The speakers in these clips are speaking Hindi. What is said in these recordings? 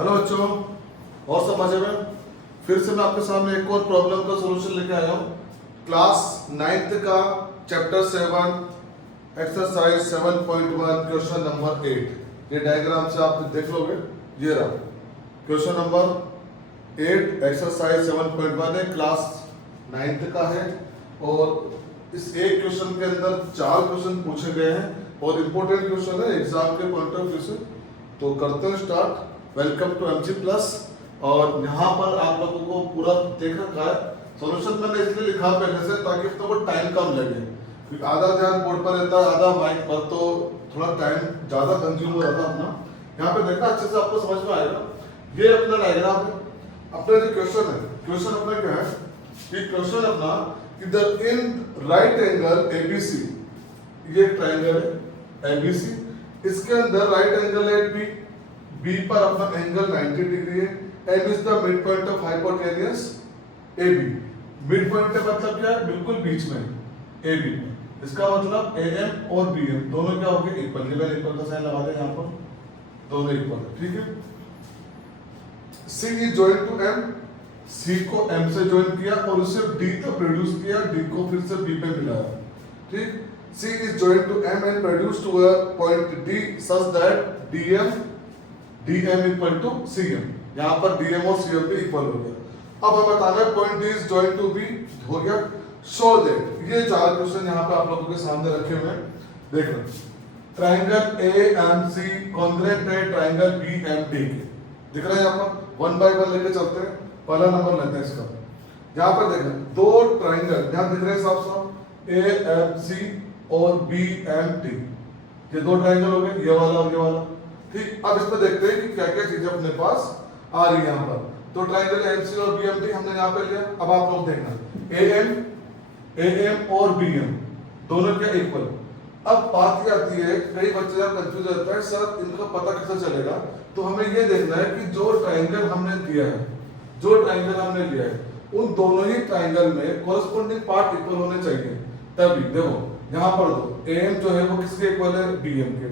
हेलो बच्चों, और सब मजे में। फिर से मैं आपके सामने एक और प्रॉब्लम का सॉल्यूशन लेके आया हूँ। क्लास 9th का चैप्टर 7 एक्सरसाइज 7.1 क्वेश्चन नंबर 8। ये डायग्राम से आप देख लोगे, ये रहा क्वेश्चन नंबर 8 एक्सरसाइज 7.1 है, क्लास 9th का है। और इस एक क्वेश्चन के अंदर 4 क्वेश्चन पूछे गए हैं और इम्पोर्टेंट क्वेश्चन है एग्जाम के पॉइंट ऑफ व्यू से। तो करते हैं start. Welcome to MG plus. और यहाँ पर आप लोगों को पूरा देख रखा है। सॉल्यूशन मैंने इसलिए लिखा पहले से ताकि तो को टाइम कम लगे, क्योंकि आधा ध्यान बोर्ड पर रहता है, आधा माइक पर, तो थोड़ा टाइम ज्यादा कंज्यूम हो जाता है अपना। यहाँ पे देखना अच्छे से आपको समझ में आएगा। ये अपना डायग्राम है। अपना जो क्वेश्चन है, क्वेश्चन अपना क्या है कि क्वेश्चन अपना इधर इन राइट एंगल एबीसी, ये ट्रायंगल है एबीसी, इसके अंदर राइट एंगल है बी पर अपना एंगल 90 डिग्री है। M is the mid point of hypotenuse AB। Mid point का मतलब क्या है? बिल्कुल बीच में AB। इसका मतलब AM और BM दोनों क्या हो गए? इक्वल। लेवल इक्वल का साइन लगा दें यहाँ पर, दोनों इक्वल है, ठीक है। C is joint to M, C को M से जॉइन किया और उससे D तक प्रोड्यूस किया, D को फिर से B पे मिलाया, ठीक। C is joined to M and produced to a point D such that DM equal to CM। यहाँ पर DM और CM भी इक्वल हो गया। अब हमें बताना है point D is joined to B हो गया। Show that, ये 4 क्वेश्चन यहाँ पे आप लोगों के सामने रखे हुए हैं। देख रहे ट्राइंगल AMC कॉन्ग्रुएंट है ट्राइंगल BMD के। दिख रहा है यहाँ पर, 1 बाय 1 लेके चलते हैं। पहला नंबर लेते हैं इसका। यहाँ पर देखें दो ट्राइंगल यहाँ दिख रहे हैं साफ साफ, AMC और BMT, ये दो ट्रायंगल हो गए, ये वाला और ये वाला, ठीक। अब इसमें देखते हैं कि क्या क्या चीजें अपने पास आ रही है यहाँ पर। तो ट्रायंगल AMC और BMT हमने यहाँ पे लिया। अब आप लोग देखना AM और BM दोनों क्या इक्वल। अब बात ये आती है, कई बच्चे यहाँ कंफ्यूज हो जाता है, सर इनका पता कैसे चलेगा? तो हमें ये देखना है कि जो ट्रायंगल हमने दिया है, जो ट्रायंगल हमने लिया है, उन दोनों ही ट्रायंगल में कोरस्पोंडिंग पार्ट इक्वल होने चाहिए। तभी देखो यहाँ पर दो AM जो है वो किसके इक्वल है? BM के।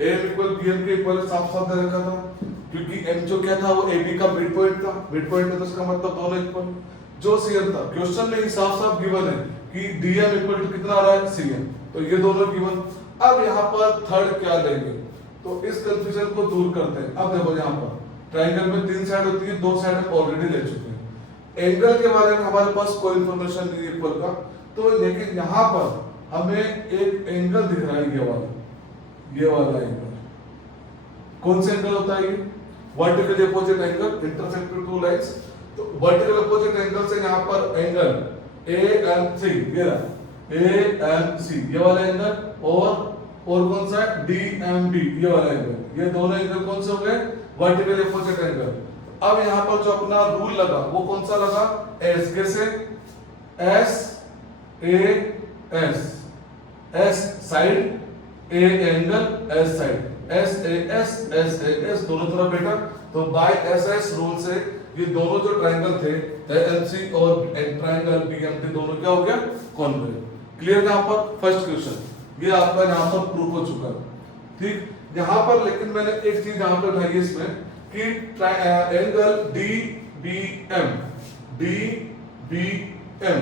AM इक्वल BM के इक्वल, साफ साफ दे रखा था, क्योंकि M जो क्या था वो AB का मिड पॉइंट था। मिड पॉइंट है तो इसका मतलब दोनों इक्वल। जो CM था, क्वेश्चन में ही साफ साफ गिवन है कि DM इक्वल टू कितना आ रहा है? CM, तो ये दोनों गिवन। अब यहाँ पर थर्ड क्या लेंगे? तो इस कंफ्यूजन को दूर करते हैं। अब देखो यहाँ पर ट्राइंगल में 3 साइड होती है, 2 साइड हम ऑलरेडी ले चुके हैं। एंगल के बारे में हमारे पास कोई इंफॉर्मेशन नहीं है इक्वल का, तो लेकिन यहाँ पर हमें एक एंगल दिख रहा है, ये वाला एंगल। कौन सा एंगल होता है ये? Vertical opposite angle intersect two lines. तो वर्टिकल अपोजिट एंगल से यहाँ पर एंगल AMC, ये रहा AMC, ये वाला एंगल, और कौन सा है? DMB, ये वाला एंगल। ये दोनों एंगल कौन से हो गए? Vertical opposite angle. अब यहाँ पर जो अपना रूल लगा वो कौन सा लगा? S। कैसे? S side, A angle, S side, SAS दोनों तरफ बेटा। तो बाय SS रूल से ये दोनों जो ट्रायंगल थे AMC और ट्रायंगल BMT दोनों क्या हो गया? कॉन्ग्रुएंट। क्लियर? यहाँ पर फर्स्ट क्वेश्चन ये आपका यहाँ पर प्रूव हो चुका है, ठीक। यहाँ पर लेकिन मैंने एक चीज यहाँ पर उठाई इसमें कि एंगल DBM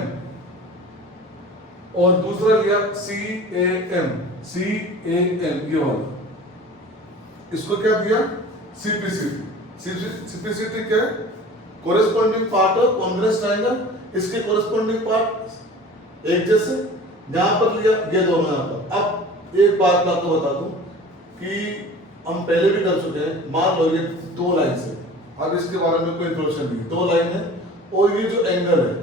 और दूसरा लिया CAM, ये वाला। इसको क्या दिया? CPCT क्या है? Corresponding part of congruent triangle. इसके कोरेस्पोंडिंग पार्ट एक जैसे, यहां पर लिया ये दोनों यहाँ पर। अब एक बात मैं आपको बता दूं कि हम पहले भी कर चुके हैं। मान लो ये 2 लाइन है, अब इसके बारे में कोई इंफॉर्मेशन नहीं, 2 लाइन है और ये जो एंगल है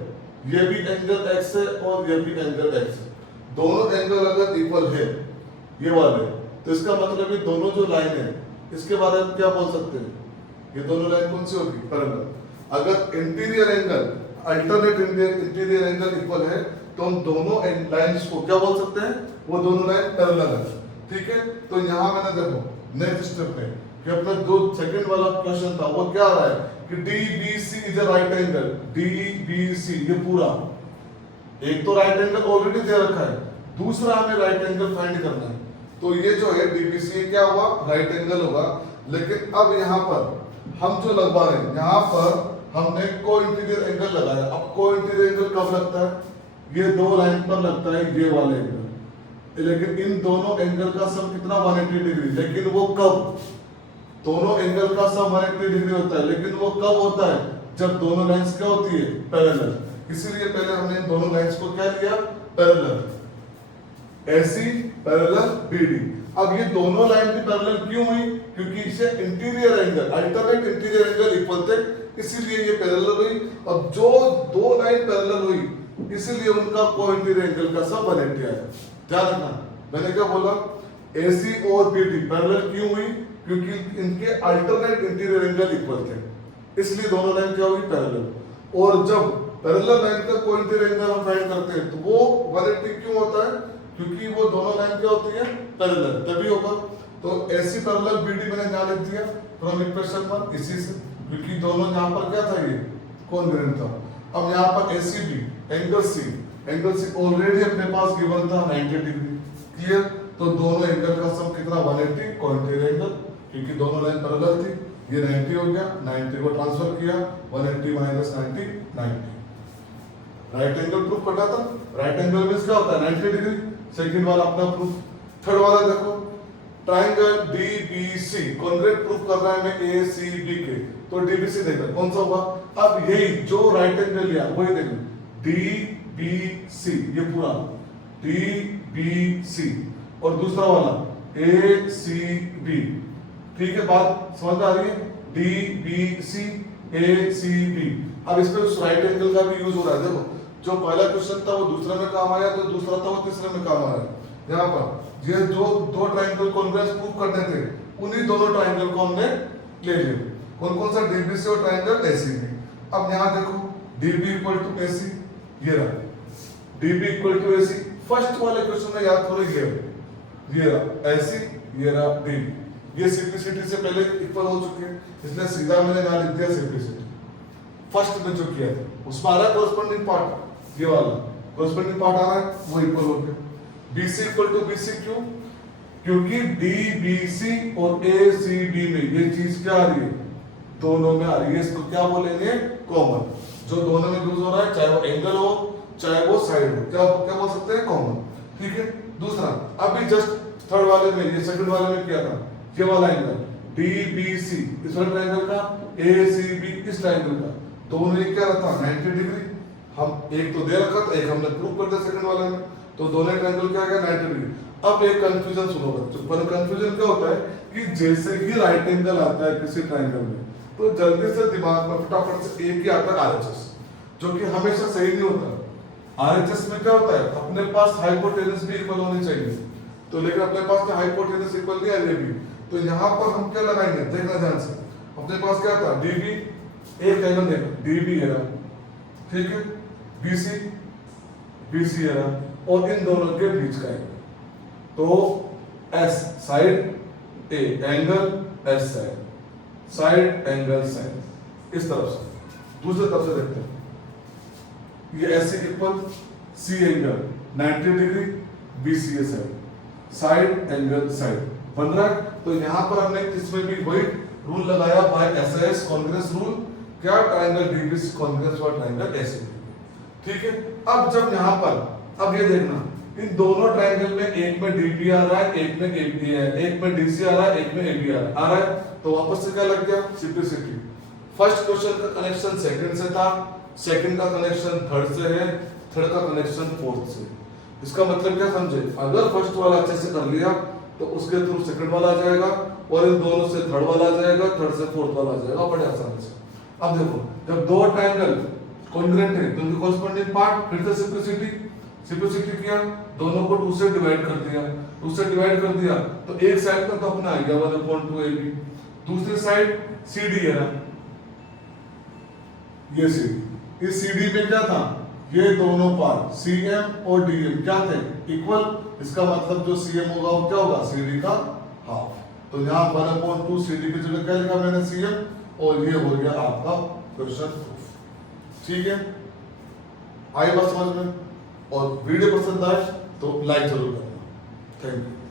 ये भी एंगल X है और ये भी एंगल X है। दोनों एंगल अगर इक्वल है, ये वाले, तो इसका मतलब ये दोनों जो लाइन है इसके बारे में क्या बोल सकते हैं? ये दोनों लाइन कौन सी होगी? पैरेलल। अगर interior angle, alternate interior angle equal है तो हम दोनों लाइंस को क्या बोल सकते हैं? वो दोनों लाइन पैरेलल है, ठीक है। तो यहाँ मैंने देखो नेक्स्ट स्टेप में कि अपना जो सेकंड वाला क्वेश्चन था वो क्या आ रहा है कि DBC is a right angle. DBC ये पूरा, एक तो राइट एंगल ऑलरेडी दे रखा है, दूसरा हमें राइट एंगल फाइंड करना है। तो ये जो है DBC क्या हुआ? राइट एंगल होगा। लेकिन अब यहाँ पर हम जो लगवा रहे हैं यहाँ पर हमने को इंटीरियर एंगल लगाया। अब को इंटीरियर एंगल कब लगता है? ये दो लाइन पर लगता है ये वाला एंगल, लेकिन इन दोनों एंगल का सम कितना 180 डिग्री। लेकिन वो कब? दोनों एंगल का सम 180 डिग्री होता है, लेकिन वो कब होता है? जब दोनों लाइंस क्या होती है? पैरेलल। इसीलिए पहले हमने इन दोनों लाइंस को क्या लिया? पैरेलल। AC parallel BD। अब ये दोनों लाइन भी पैरेलल क्यों हुई? क्योंकि इसे interior angle, alternate interior angle equal थे, इसीलिए ये पैरेलल हुई। अब जो दो लाइन पैरेलल हुई इसीलिए उनका को इंटीरियर एंगल का सम 180 आया। ध्यान रखना, मैंने क्या बोला? AC और BD पैरेलल क्यों हुई? क्योंकि इनके अल्टरनेट इंटीरियर एंगल इक्वल थे, इसलिए दोनों लाइन क्या हुई? पैरेलल। और जब पैरेलल लाइन का को इंटीरियर एंगल हम फाइंड करते हैं तो वो 180 क्यों होता है? क्योंकि वो दोनों लाइन क्या होती है? पैरेलल, तभी होगा। तो AC पैरेलल BD मैंने यहाँ लिख दिया फ्रॉम इक्वेशन 1 इसी से, क्योंकि दोनों यहाँ पर क्या था? ये कॉन्ग्रुएंट था। अब यहाँ पर ACB एंगल C ऑलरेडी अपने पास गिवन था 90 डिग्री। क्लियर? तो दोनों एंगल का सम कितना? 180 को इंटीरियर एंगल, क्योंकि दोनों लाइन पैरेलल थी। ये 90 हो गया, 90 को ट्रांसफर किया, 180 माइनस 90 90। राइट एंगल प्रूफ करना था। राइट एंगल मींस क्या होता है? 90 डिग्री। सेकंड वाला अपना प्रूफ। थर्ड वाला देखो, ट्रायंगल DBC कॉन्ग्रुएंट प्रूफ कर रहा है मैं ACB के, तो DBC देखो कौन सा होगा? अब यही जो राइट एंगल लिया वही देखो, DBC ये पूरा DBC और दूसरा वाला ACB। ठीक है, बात समझ आ रही है? DBC ACB। अब इसमें उस राइट एंगल का भी यूज हो रहा है। देखो, जो पहला क्वेश्चन था वो दूसरे में काम आया, तो दूसरा था वो तीसरे में काम आया। यहाँ पर ये जो दो ट्रायंगल कॉन्ग्रुएंस प्रूव करने थे, उन्हीं दोनों ट्रायंगल को हमने ले लिया। कौन कौन सा? DBC और ट्रायंगल ACB। अब यहाँ देखो, DB इक्वल टू AC, ये रहा DB equal to AC। First वाले क्वेश्चन में याद करो, ये रहा AC, ये रहा DB। ये सिंप्लिसिटी से पहले इक्वल हो चुके हैं, इसलिए सीधा मैंने यहाँ लिख दिया सिंप्लिसिटी। फर्स्ट में जो किया था उसमें आ रहा है कोरस्पोंडिंग पार्ट, ये वाला कोरस्पोंडिंग पार्ट आ रहा है, वो इक्वल हो गया। BC इक्वल टू BC क्यों? क्योंकि DBC और ACB में ये चीज क्या आ रही है? दोनों में आ रही है। इसको क्या बोलेंगे? कॉमन। जो दोनों में यूज हो रहा है, चाहे वो एंगल हो चाहे वो साइड हो, क्या बोल सकते हैं? कॉमन। ठीक है। दूसरा, अभी जस्ट थर्ड वाले में, ये सेकंड वाले में किया था, ये वाला एंगल DBC इस वाले ट्रायंगल का, ACB इस ट्रायंगल का, दोनों में क्या रहता? 90 डिग्री। हम एक तो दे रखा था, एक हमने प्रूव कर दिया सेकंड वाले में, तो दोनों ट्रायंगल क्या आ गया? 90 डिग्री। अब एक कंफ्यूजन सुनो बच्चों, पर कंफ्यूजन क्या होता है कि जैसे ही राइट एंगल आता है किसी ट्रायंगल में, तो जल्दी से दिमाग में फटाफट से एक ही आता है RHS, जो कि हमेशा सही नहीं होता। RHS में क्या होता है? अपने पास हाइपोटेनस भी इक्वल होनी चाहिए, तो लेकिन अपने पास हाइपोटेनस इक्वल नहीं है, भी तो यहाँ पर हम क्या लगाएंगे? देखना ध्यान से। अपने पास क्या था? DB, एक एंगल देखो DB है, ठीक है, BC है, और इन दोनों के बीच का एंगल, तो S side, A angle, S side angle side, इस तरफ से। दूसरी तरफ से देखते हैं, ये AC equal C angle 90 degree, BC है साइड एंगल साइड बन रहा है। तो यहाँ पर हमने इसमें भी वही रूल लगाया, बाय SAS कॉन्ग्रुएंस रूल। क्या? ट्रायंगल DBC कॉन्ग्रुएंस और ट्रायंगल ACB। ठीक है। अब जब यहाँ पर, अब ये देखना, इन दोनों ट्रायंगल में एक में DB आ रहा है, एक में AB है, एक में DC आ रहा है, एक में AB आ रहा है, तो वापस से क्या लग गया? सिंप्लिसिटी। फर्स्ट क्वेश्चन का कनेक्शन सेकंड से था, सेकंड का कनेक्शन थर्ड से है, थर्ड का कनेक्शन फोर्थ से। इसका मतलब क्या समझे? अगर फर्स्ट वाला अच्छे से कर लिया तो उसके थ्रू सेकंड वाला आ जाएगा, और इन दोनों से थर्ड वाला आ जाएगा, थर्ड से फोर्थ वाला आ जाएगा, बड़े आसानी से। अब देखो, जब दो ट्रायंगल कॉन्ग्रुएंट है तो उनके कॉरस्पोंडिंग पार्ट, फिर से सिंप्लिसिटी किया, दोनों को 2 से डिवाइड कर दिया, 2 से डिवाइड कर दिया, तो एक साइड का तो अपना आ गया 1/2 AB, दूसरी साइड CD है ना, ये CD। इस CD में क्या था? ये दोनों पार्ट CM और DM क्या थे? इक्वल। इसका मतलब जो CM होगा वो क्या होगा? CD का हाफ। तो यहाँ 1/2 CD की जगह क्या लिखा मैंने? CM, और ये हो गया आपका क्वेश्चन प्रूफ। ठीक है, आई बात समझ में? और वीडियो पसंद आए तो लाइक जरूर करना। Thank you.